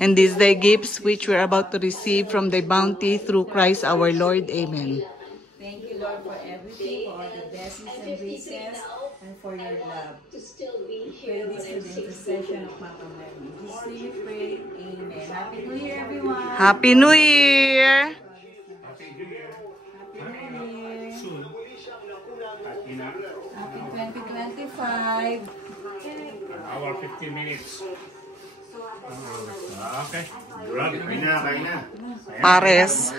And these thy gifts which we are about to receive from thy bounty through Christ our Lord. Amen. Thank you, Lord, for everything, for all the blessings and graces, and for your love. We pray this through the intercession of Mama Mary. In Jesus' name we pray. Amen. Happy New Year, everyone. Happy New Year! Happy New Year. Happy New Year. Soon. Happy 2025. Hour 15 minutes. Okay. Kain na. Pares.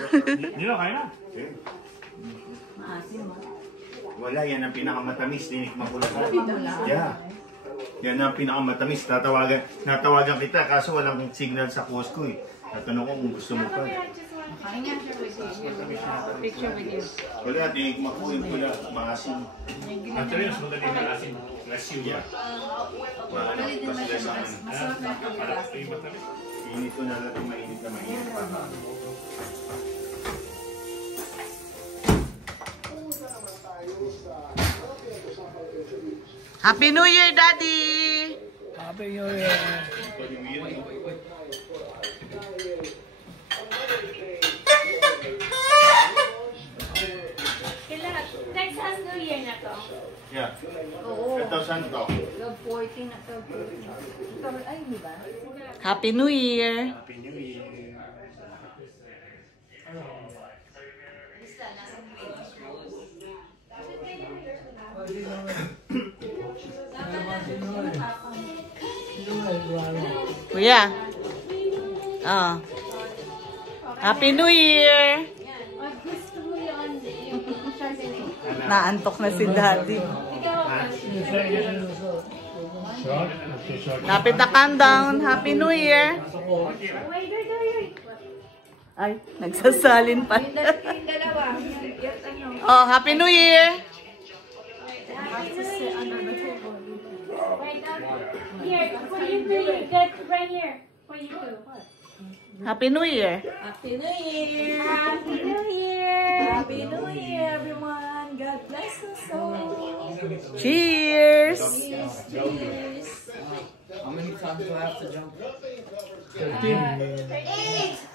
Nilo, kain na. Maasim, ha? Wala, yan ang pinakamatamis. Tinikman ko lahat. Yeah. Yan ang pinakamatamis. Natawagan kita kaso walang signal sa post ko eh. Tatanong ko kung gusto mo pa. Picture with you. Wala, tinikman ko yung pula. Maasim. Actually, mas magaling na asin. Less you. Yeah. Wala na. Basta sa akin. Masarap na ito. Init ko na lang yung mainit na mainit. Happy New Year, Daddy! Happy New Year. Texas New Year na to. Yeah. Oo. Ito, saan to? 12-14 na 12-14. Ay, di ba? Happy New Year! Happy New Year. Kuya. Oh. Happy New Year! Gusto mo yun. Naantok na si Daddy. Short? Lapit na countdown. Happy New Year! Wait. Ay, nagsasalin pa. Yung dalawa. Oh, Happy New Year! Wait up. Here, for you to get right here. For you to. Happy New Year! Happy New Year! Happy New Year! Happy New Year, everyone! God bless us all! Cheers! Cheers! How many times do I have to jump?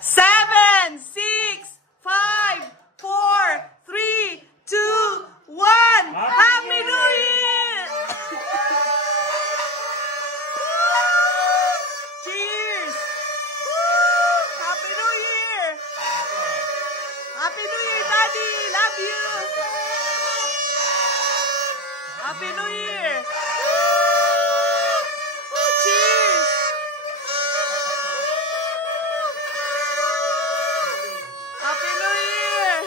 7, 6, 5, 4, 3, 2, 1. Happy New Year! Cheers! Happy New Year! Happy New Year, Daddy! Love you! Happy New Year! Cheers! Happy New Year!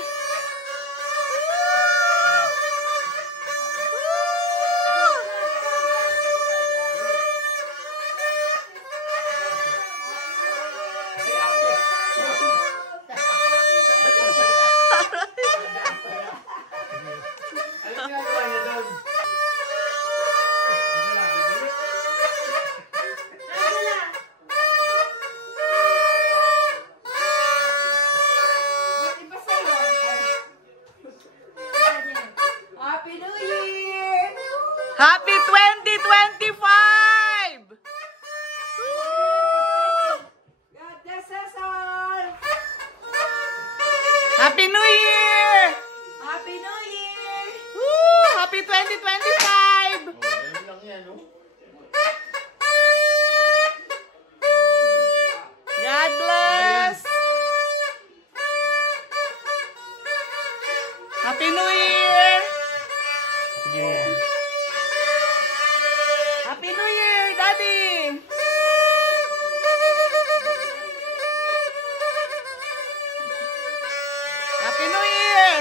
Happy New Year! Happy 2025! God bless us all! Happy New Year! Happy New Year! Woo! Happy 2025! God bless! Happy New Year! Happy New Year, Daddy! Happy New Year!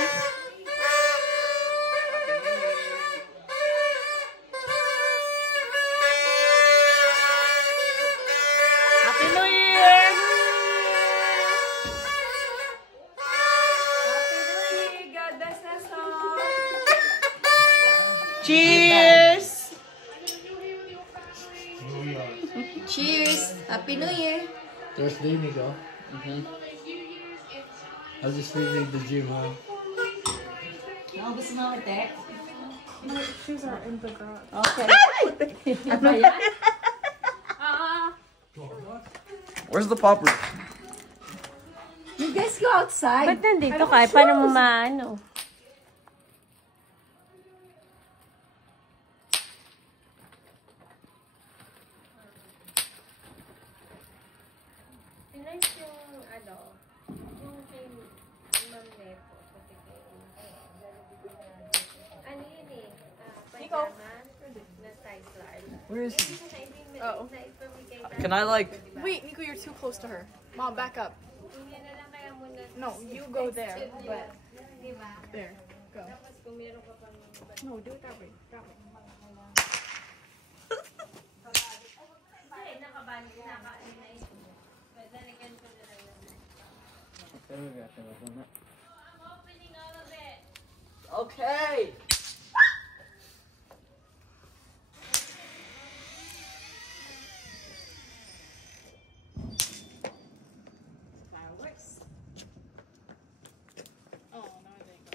Happy New Year! Happy New Year! God bless us all! Cheers! Cheers! Happy New Year! Thursday, Nico. I was just leaving the gym, huh? Naubos mo ako, Tek? My shoes are in the garage. Okay. Ano ba yan? Where's the popper? You guys go outside. Ba't nandito ka? Paano mo maano? Nice yung ano, yung kay Ma'am Nepo. Ano yun eh? Pajama na size large. Where is he? Oh. Can I like? Wait, Nico, you're too close to her. Mom, back up. No, you go there. But there, go. No, do it that way. That way. Okay. Fireworks. Oh, no, they go.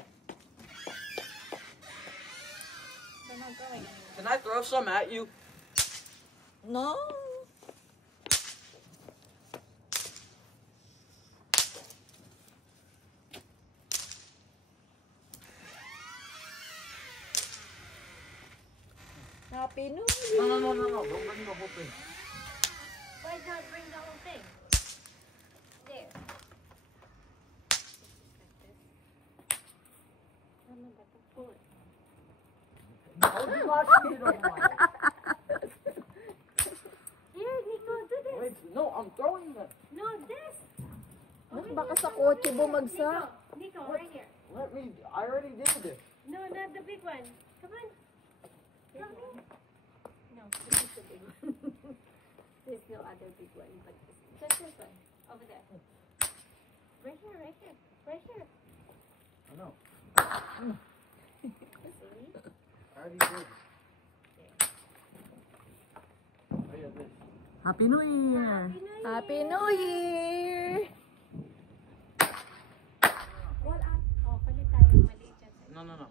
They're not going anywhere. Can I throw some at you? No. Happy New Year. No. Don't bring the whole thing. Why not bring the whole thing? There. Ano ba ito? Pull it. Here, Nico, do this. Wait, no, I'm throwing them. No, this. Baka sa kotse bumagsak. Nico, right here. Let me. I already did it. No, not the big one. Come on. Come in. No, this is the big one. There's no other big one, but just this one. Over there. Right here, right here. Right here. I know. See? I already did. Oh yeah, this. Happy New Year. Happy New Year! Wall up. Oh, palit tayo. Maliit yan sa'yo. No.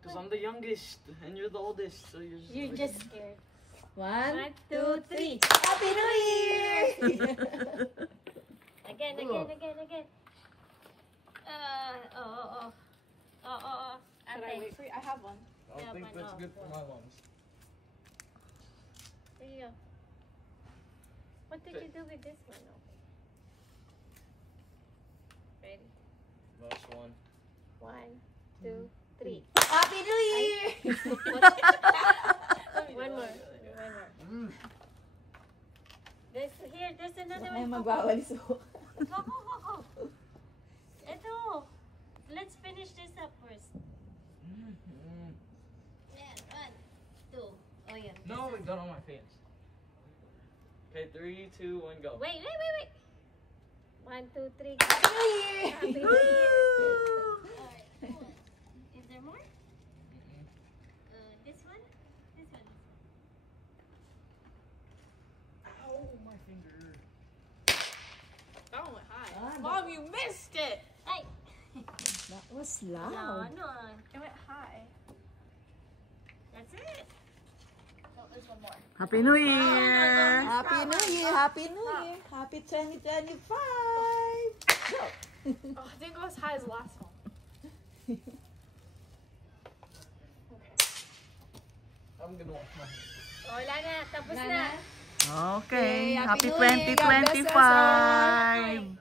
Because I'm the youngest and you're the oldest, so You're just scared. 1, 2, 3. Happy New Year! Again. Oh. Should I wait for you? I have one. I don't think that's good for my lungs. There you go. What did you do with this one? Oh. Ready? Last one. 1, 2, 3. Happy New Year! One more. There's another Ay, one. magwawalis ako. Go. Ito. Let's finish this up first. Yeah, 1, 2. Oh, yeah. No, we got on my fans. Okay, 3, 2, 1, go. Wait. 1, 2, 3. Happy New Year! Happy New Year. Alright, cool. Is there more? This one? This one. Ow, my finger. That one went high. Ah, Mom, you missed it! Ay! That was No. loud. It went high. That's it. No, there's one more. Happy New Year. Happy New Year! Happy New Year! Happy 2025! Go! Oh, it didn't go as high as the last one. I'm gonna wash my hands. Wala na. Tapos na. Okay. Happy Happy New Year. God bless us all. 2025.